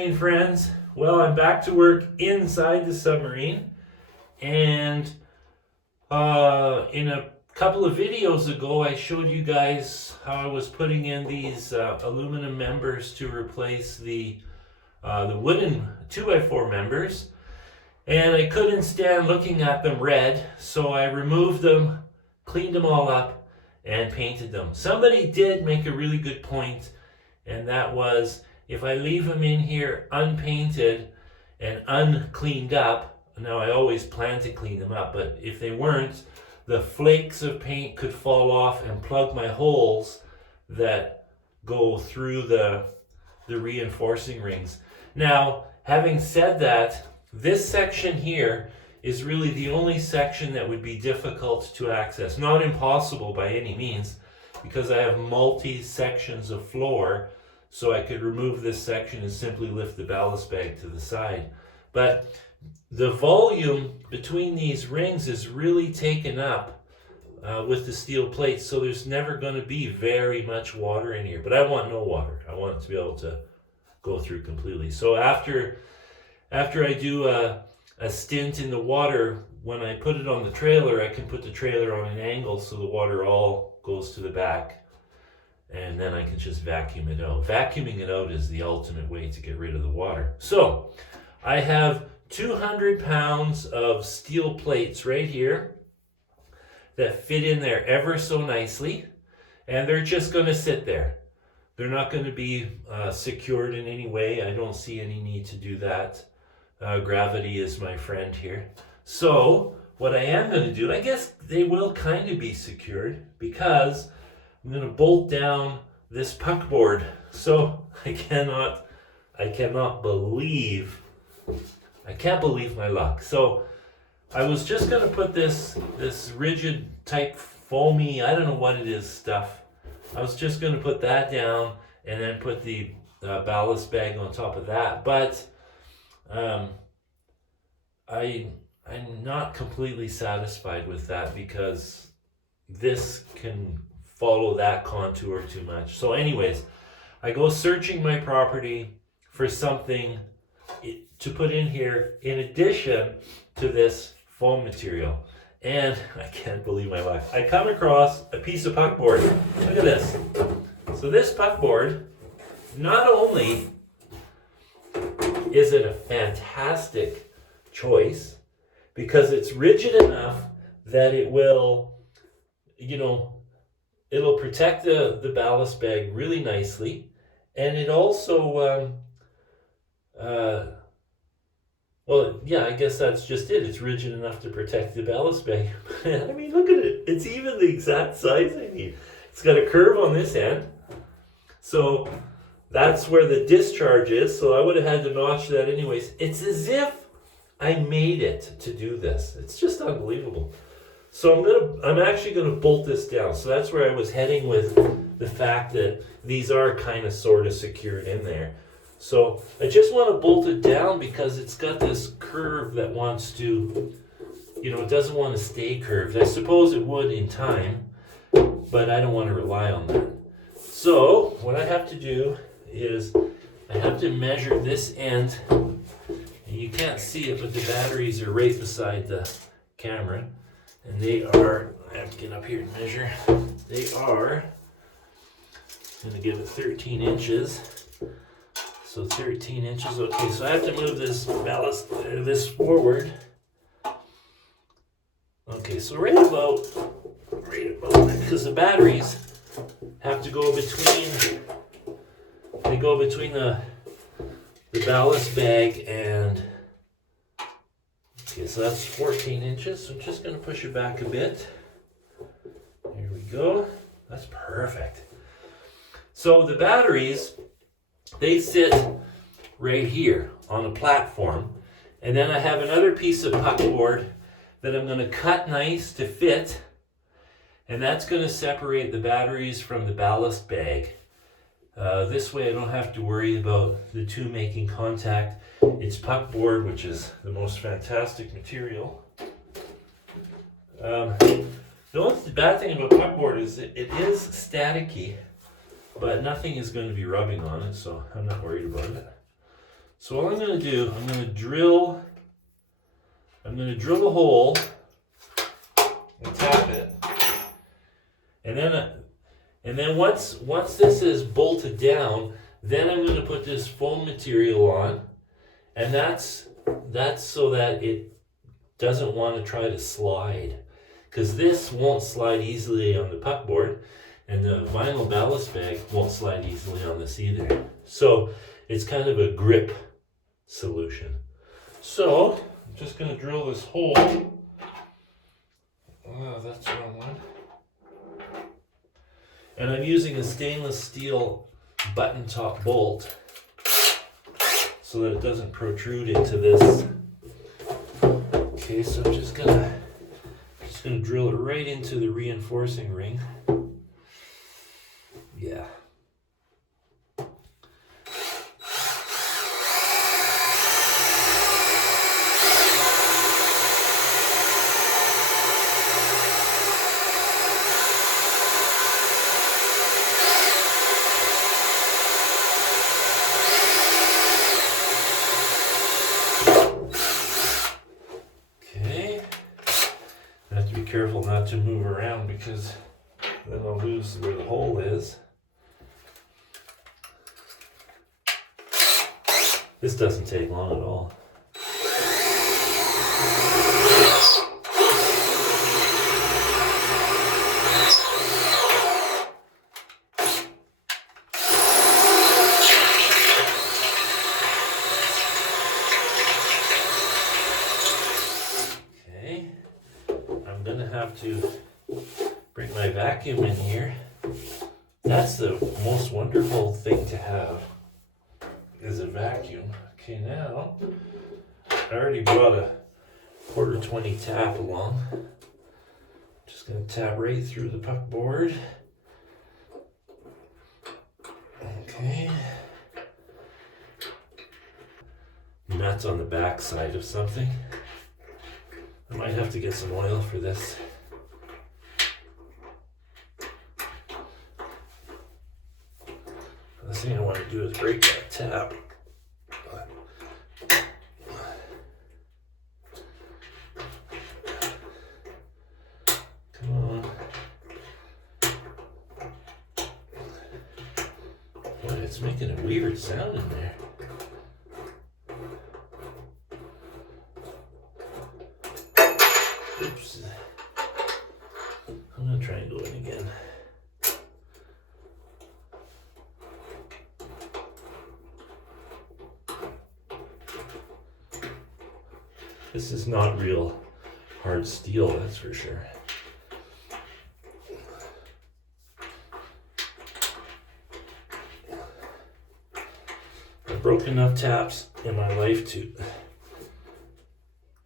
submarine friends. Well, I'm back to work inside the submarine, and in a couple of videos ago I showed you guys how I was putting in these aluminum members to replace the wooden 2x4 members, and I couldn't stand looking at them red, so I removed them, cleaned them all up, and painted them. Somebody did make a really good point, and that was, if I leave them in here unpainted and uncleaned up, now I always plan to clean them up, but if they weren't, the flakes of paint could fall off and plug my holes that go through the reinforcing rings. Now, having said that, this section here is really the only section that would be difficult to access. Not impossible by any means, because I have multi-sections of floor, so I could remove this section and simply lift the ballast bag to the side. But the volume between these rings is really taken up with the steel plates, so there's never going to be very much water in here. But I want no water. I want it to be able to go through completely. So after I do a stint in the water, when I put it on the trailer, I can put the trailer on an angle so the water all goes to the back, and then I can just vacuum it out. Vacuuming it out is the ultimate way to get rid of the water. So I have 200 pounds of steel plates right here that fit in there ever so nicely, and they're just going to sit there. They're not going to be secured in any way. I don't see any need to do that. Gravity is my friend here. So what I am going to do, I guess they will kind of be secured, because I'm going to bolt down this puck board. So I can't believe my luck. So I was just going to put this rigid type foamy, I don't know what it is, stuff. I was just going to put that down and then put the ballast bag on top of that. But I'm not completely satisfied with that, because this can follow that contour too much. So anyways, I go searching my property for something to put in here in addition to this foam material. And I can't believe my luck. I come across a piece of puckboard. Look at this. So this puckboard, not only is it a fantastic choice, because it's rigid enough that it will, it'll protect the ballast bag really nicely. And it also, well, yeah, I guess that's just it. It's rigid enough to protect the ballast bag. I mean, look at it. It's even the exact size I need. It's got a curve on this end. So that's where the discharge is. So I would have had to notch that anyways. It's as if I made it to do this. It's just unbelievable. So I'm actually gonna bolt this down. So that's where I was heading with the fact that these are kind of sort of secured in there. So I just want to bolt it down because it's got this curve that wants to, it doesn't want to stay curved. I suppose it would in time, but I don't want to rely on that. So what I have to do is I have to measure this end. And you can't see it, but the batteries are right beside the camera. And they are, I have to get up here and measure. They are, I'm going to give it 13 inches. So 13 inches, okay, so I have to move this ballast, this forward. Okay, so right about, because the batteries have to go between, they go between the ballast bag and, okay, so that's 14 inches, so I'm just going to push it back a bit. Here we go, that's perfect. So the batteries, they sit right here on a platform, and then I have another piece of puckboard that I'm going to cut nice to fit, and that's going to separate the batteries from the ballast bag. This way I don't have to worry about the two making contact. It's puckboard, which is the most fantastic material. The only bad thing about puckboard is it is staticky, but nothing is going to be rubbing on it, so I'm not worried about it. So what I'm going to do, I'm going to drill the hole and tap it. And then once this is bolted down, then I'm going to put this foam material on, and that's so that it doesn't want to try to slide, because this won't slide easily on the puck board, and the vinyl ballast bag won't slide easily on this either. So it's kind of a grip solution. So I'm just going to drill this hole. Oh, that's the wrong one. And I'm using a stainless steel button top bolt so that it doesn't protrude into this. Okay, so I'm just gonna drill it right into the reinforcing ring. Yeah. Careful not to move around, because then I'll lose where the hole is. This doesn't take long at all. To bring my vacuum in here. That's the most wonderful thing to have, is a vacuum. Okay, now I already brought a 1/4-20 tap along. Just gonna tap right through the puck board. Okay. And that's on the back side of something. I might have to get some oil for this. The thing I want to do is break that tap. Come on. Boy, it's making a weird sound in there. Oops. I'm going to try and go in again. This is not real hard steel, that's for sure. I've broken enough taps in my life to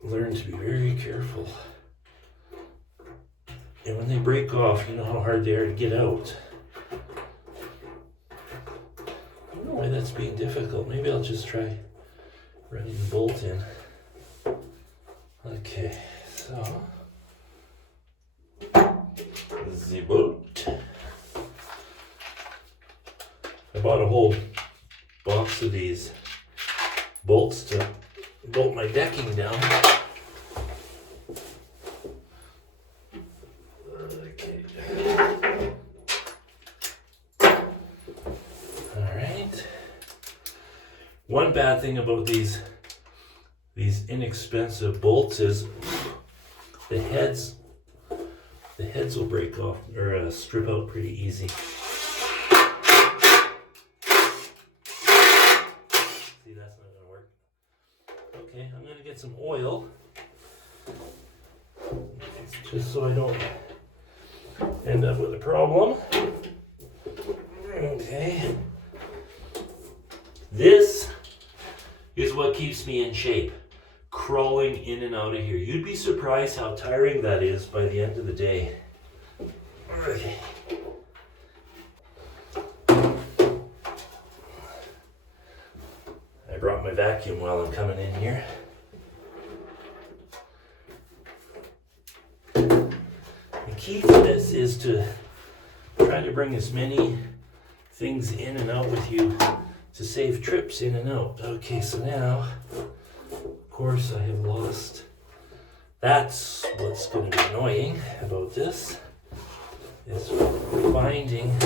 learn to be very careful. And when they break off, you know how hard they are to get out. I don't know why that's being difficult. Maybe I'll just try running the bolt in. Okay, so the bolt. I bought a whole box of these bolts to bolt my decking down. Okay. All right. One bad thing about these inexpensive bolts is the heads will break off or strip out pretty easy. See, that's not gonna work. Okay, I'm gonna get some oil just so I don't end up with a problem. Okay. This is what keeps me in shape. Crawling in and out of here. You'd be surprised how tiring that is by the end of the day. Okay. I brought my vacuum while I'm coming in here. The key to this is to try to bring as many things in and out with you to save trips in and out. Okay, so now, of course, I have lost. That's what's going to be annoying about this, is finding,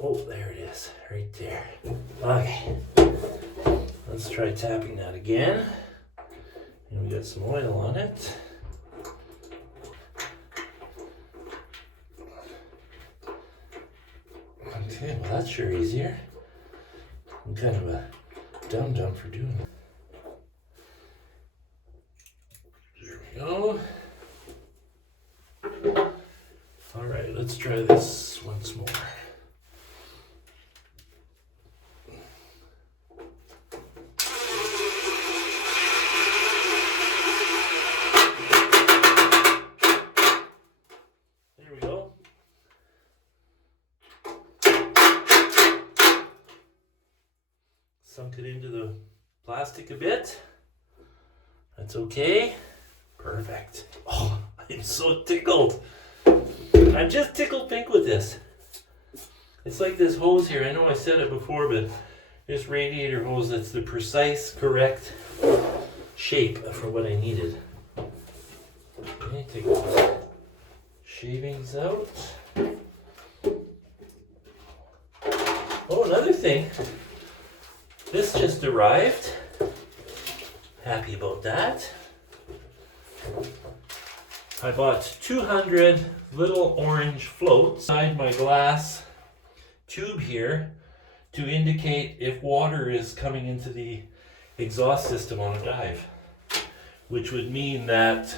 oh, there it is, right there. Okay, let's try tapping that again. And we got some oil on it. Okay, well that's sure easier. I'm kind of a dum-dum for doing it. There we go. All right, let's try this once more. There we go. Sunk it into the plastic a bit. That's okay. Perfect. Oh, I'm so tickled. I'm just tickled pink with this. It's like this hose here. I know I said it before, but this radiator hose, that's the precise, correct shape for what I needed. Okay, take those shavings out. Oh, another thing. This just arrived. Happy about that. I bought 200 little orange floats inside my glass tube here to indicate if water is coming into the exhaust system on a dive, which would mean that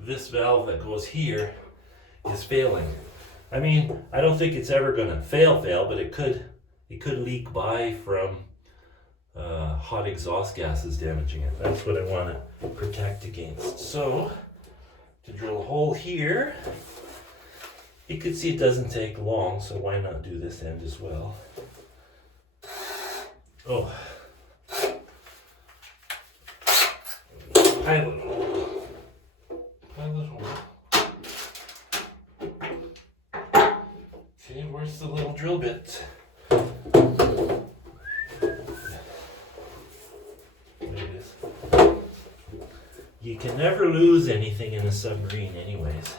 this valve that goes here is failing. I mean, I don't think it's ever going to fail, but it could leak by from hot exhaust gases damaging it. That's what I want to protect against. So, to drill a hole here, you can see it doesn't take long, so why not do this end as well? Oh. Pilot hole. Pilot hole. Okay, where's the little drill bit? You can never lose anything in a submarine anyways.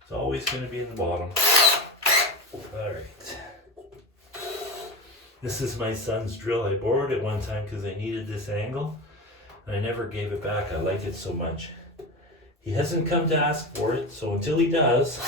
It's always going to be in the bottom. Alright. This is my son's drill. I borrowed it one time because I needed this angle. And I never gave it back. I like it so much. He hasn't come to ask for it, so until he does...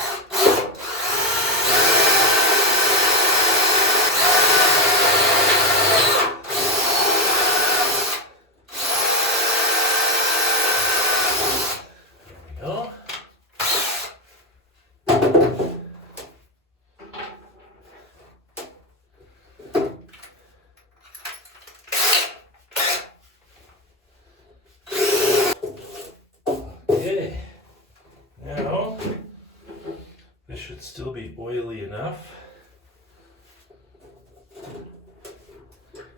should still be oily enough.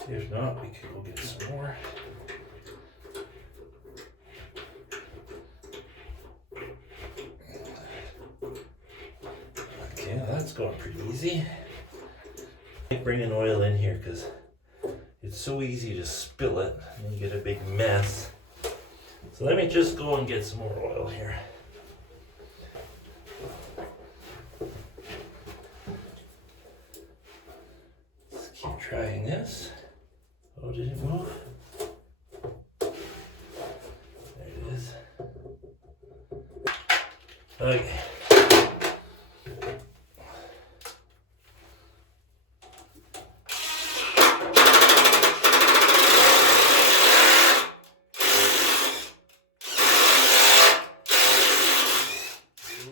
If not, we can go get some more. Okay, that's going pretty easy. I like bringing oil in here because it's so easy to spill it and you get a big mess. So let me just go and get some more oil here. Keep trying this. Oh, did it move? There it is. Okay.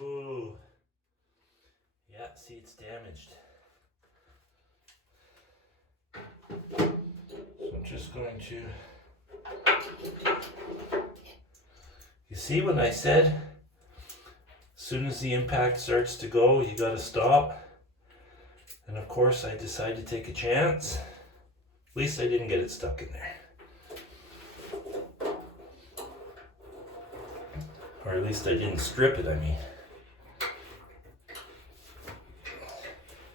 Ooh. Yeah, see, it's damaged. Just going to, you see when I said as soon as the impact starts to go you got to stop, and of course I decided to take a chance. At least I didn't get it stuck in there, or at least I didn't strip it. I mean,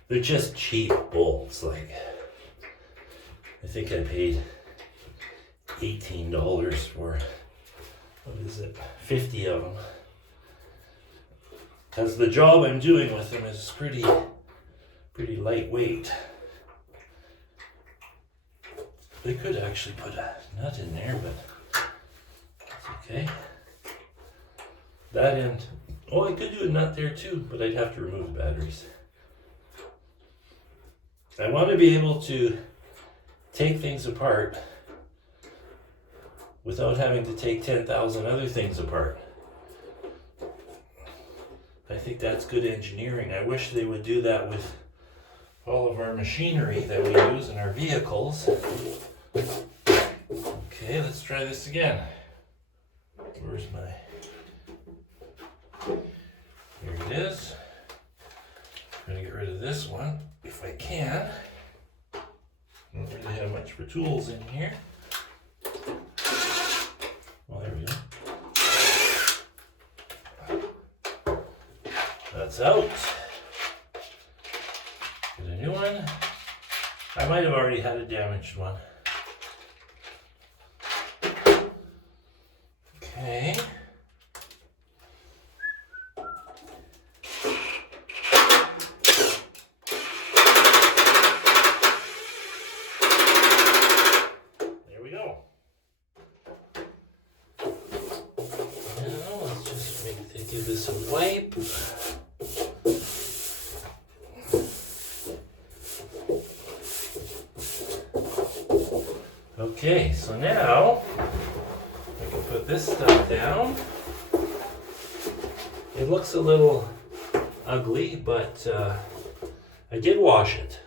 They're just cheap bolts. Like, I think I paid $18 for, what is it, 50 of them. Because the job I'm doing with them is pretty lightweight. They could actually put a nut in there, but that's okay. That end, oh, I could do a nut there too, but I'd have to remove the batteries. I want to be able to take things apart without having to take 10,000 other things apart. I think that's good engineering. I wish they would do that with all of our machinery that we use in our vehicles. Okay, let's try this again. Where's my... Here it is. I'm going to get rid of this one if I can. I don't really have much for tools in here. Well, there we go. That's out. Get a new one. I might have already had a damaged one. Okay. There we go. Now let's just give this a wipe. Okay, so now I can put this stuff down. It looks a little ugly, but I did wash it.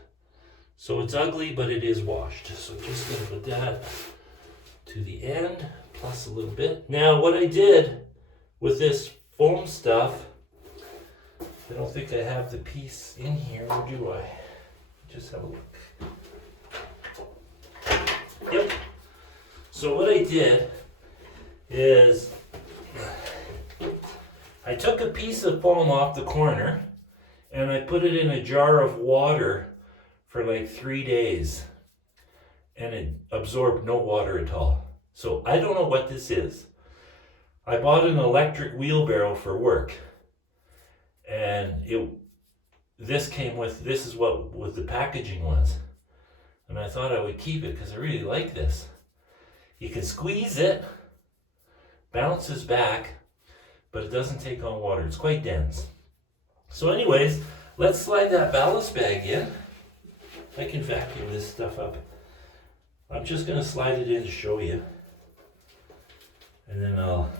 So it's ugly, but it is washed. So just going to put that to the end, plus a little bit. Now what I did with this foam stuff, I don't think I have the piece in here, or do I? Just have a look. Yep. So what I did is I took a piece of foam off the corner and I put it in a jar of water for like 3 days, and it absorbed no water at all. So I don't know what this is. I bought an electric wheelbarrow for work, and this is what the packaging was. And I thought I would keep it because I really like this. You can squeeze it, bounces back, but it doesn't take on water. It's quite dense. So anyways, let's slide that ballast bag in. I can vacuum this stuff up. I'm just going to slide it in to show you. And then I'll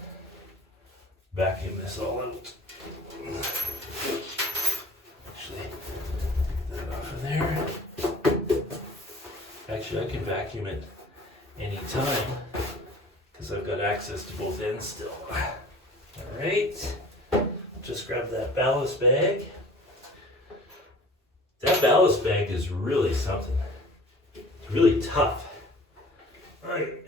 vacuum this all out. Actually, get that off of there. Actually, I can vacuum it anytime because I've got access to both ends still. Alright, just grab that ballast bag. That ballast bag is really something. It's really tough. Alright.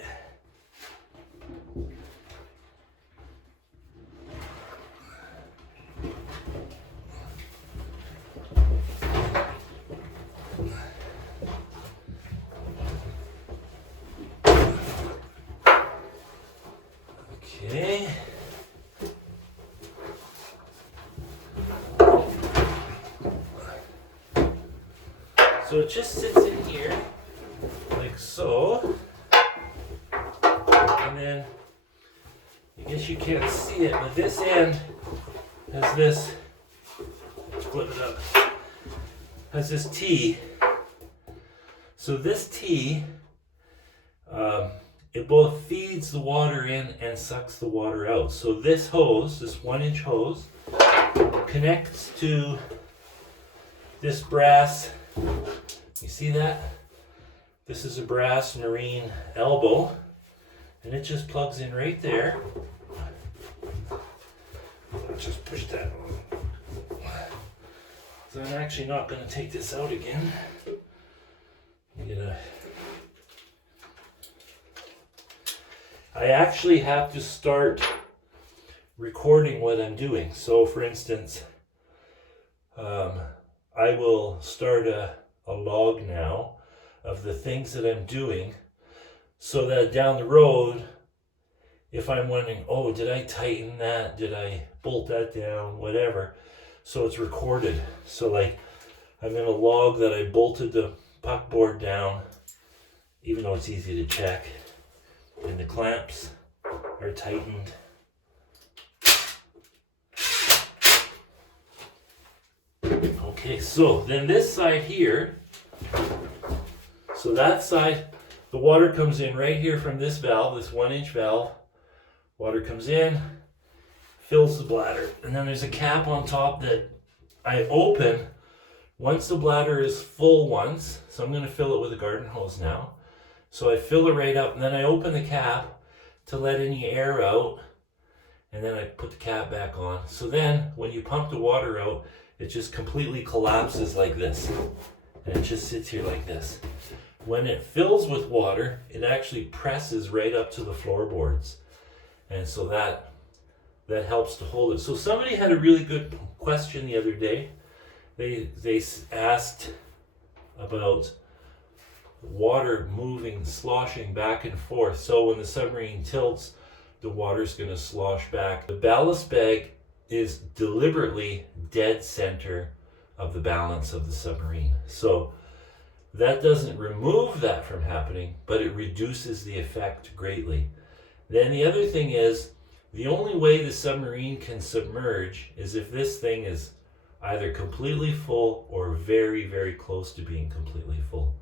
Okay. So it just sits in here, like so. And then, I guess you can't see it, but this end has this, flip it up, has this T. So this T, it both feeds the water in and sucks the water out. So this hose, this 1-inch hose, connects to this brass. You see that? This is a brass marine elbow, and it just plugs in right there. Let's just push that on. So I'm actually not going to take this out again. I actually have to start recording what I'm doing. So for instance, I will start a log now of the things that I'm doing, so that down the road, if I'm wondering, oh, did I tighten that? Did I bolt that down? Whatever. So it's recorded. So like, I'm going to log that I bolted the puck board down, even though it's easy to check. And the clamps are tightened. Okay, so then this side here, so that side, the water comes in right here from this valve, this 1-inch valve. Water comes in, fills the bladder, and then there's a cap on top that I open once the bladder is full once. So I'm going to fill it with a garden hose now. So I fill it right up, and then I open the cap to let any air out, and then I put the cap back on. So then when you pump the water out, it just completely collapses like this, and it just sits here like this. When it fills with water, it actually presses right up to the floorboards, and so that helps to hold it. So somebody had a really good question the other day. They asked about water moving, sloshing back and forth. So when the submarine tilts, the water's going to slosh back. The ballast bag is deliberately dead center of the balance of the submarine. So that doesn't remove that from happening, but it reduces the effect greatly. Then the other thing is, the only way the submarine can submerge is if this thing is either completely full or very, very close to being completely full.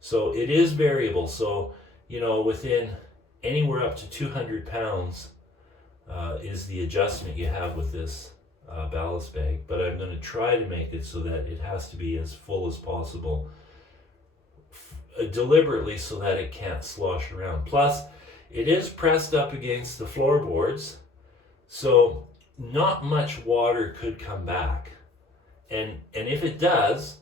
So it is variable. So, within anywhere up to 200 pounds is the adjustment you have with this ballast bag. But I'm going to try to make it so that it has to be as full as possible, deliberately, so that it can't slosh around. Plus, it is pressed up against the floorboards, so not much water could come back. And if it does,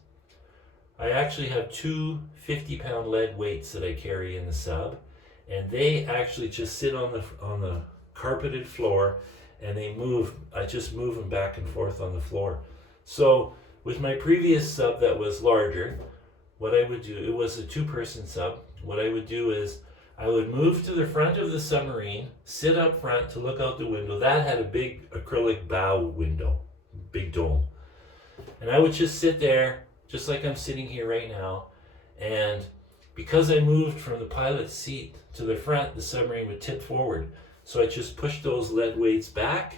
I actually have two 50-pound lead weights that I carry in the sub, and they actually just sit on the carpeted floor, and they move. I just move them back and forth on the floor. So with my previous sub that was larger, what I would do, it was a 2-person sub. What I would do is I would move to the front of the submarine, sit up front to look out the window. That had a big acrylic bow window, big dome. And I would just sit there, just like I'm sitting here right now. And because I moved from the pilot's seat to the front, the submarine would tip forward. So I just pushed those lead weights back,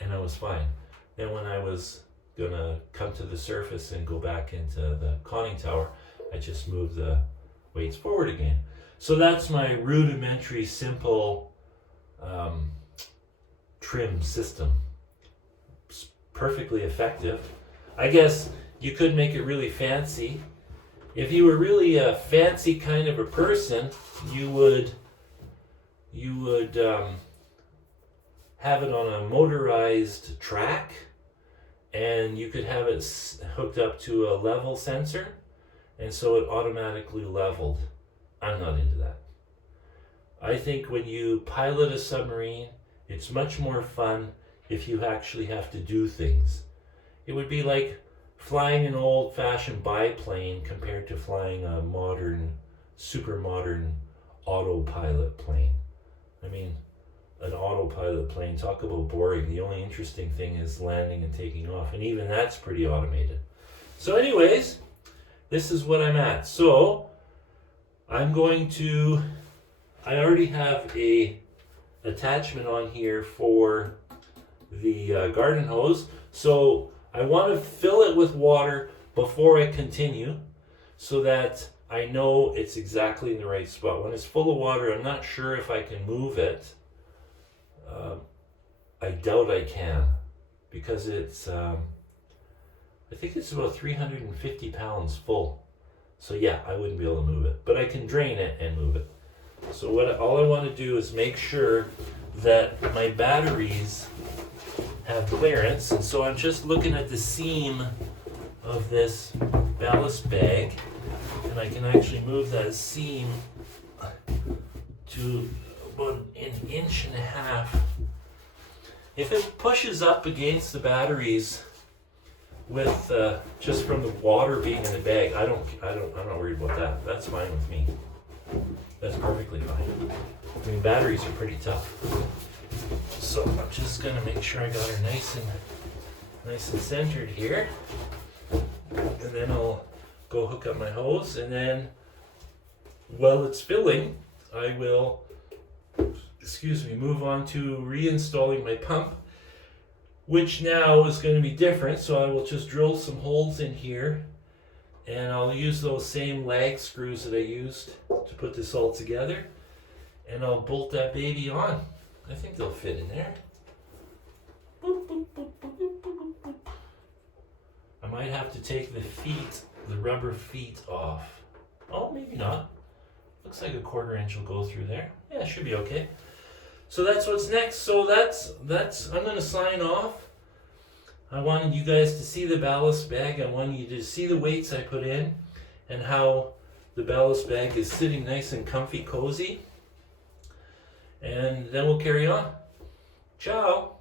and I was fine. Then when I was going to come to the surface and go back into the conning tower, I just moved the weights forward again. So that's my rudimentary, simple trim system. It's perfectly effective. I guess you could make it really fancy. If you were really a fancy kind of a person, you would have it on a motorized track, and you could have it hooked up to a level sensor, and so it automatically leveled. I'm not into that. I think when you pilot a submarine, it's much more fun if you actually have to do things. It would be like flying an old-fashioned biplane compared to flying a modern, super modern autopilot plane. I mean, an autopilot plane, talk about boring. The only interesting thing is landing and taking off, and even that's pretty automated. So anyways, this is what I'm at. So I'm going to, I already have a attachment on here for the garden hose. So I want to fill it with water before I continue, so that I know it's exactly in the right spot. When it's full of water, I'm not sure if I can move it. I doubt I can, because it's, I think it's about 350 pounds full. So yeah, I wouldn't be able to move it, but I can drain it and move it. So all I want to do is make sure that my batteries have clearance. And so I'm just looking at the seam of this ballast bag, and I can actually move that seam to about an inch and a half. If it pushes up against the batteries with just from the water being in the bag. I'm not worried about that. That's fine with me. That's perfectly fine. I mean, batteries are pretty tough. So I'm just gonna make sure I got her nice and centered here. And then I'll go hook up my hose, and then while it's filling, I will, move on to reinstalling my pump, which now is going to be different. So I will just drill some holes in here, and I'll use those same lag screws that I used to put this all together, and I'll bolt that baby on. I think they'll fit in there. Boop, boop, boop, boop, boop, boop, boop. I might have to take the rubber feet off. Oh, maybe not. Looks like a 1/4 inch will go through there. Yeah, it should be okay. So that's what's next. So that's I'm gonna sign off. I wanted you guys to see the ballast bag. I wanted you to see the weights I put in and how the ballast bag is sitting nice and comfy, cozy. And then we'll carry on. Ciao.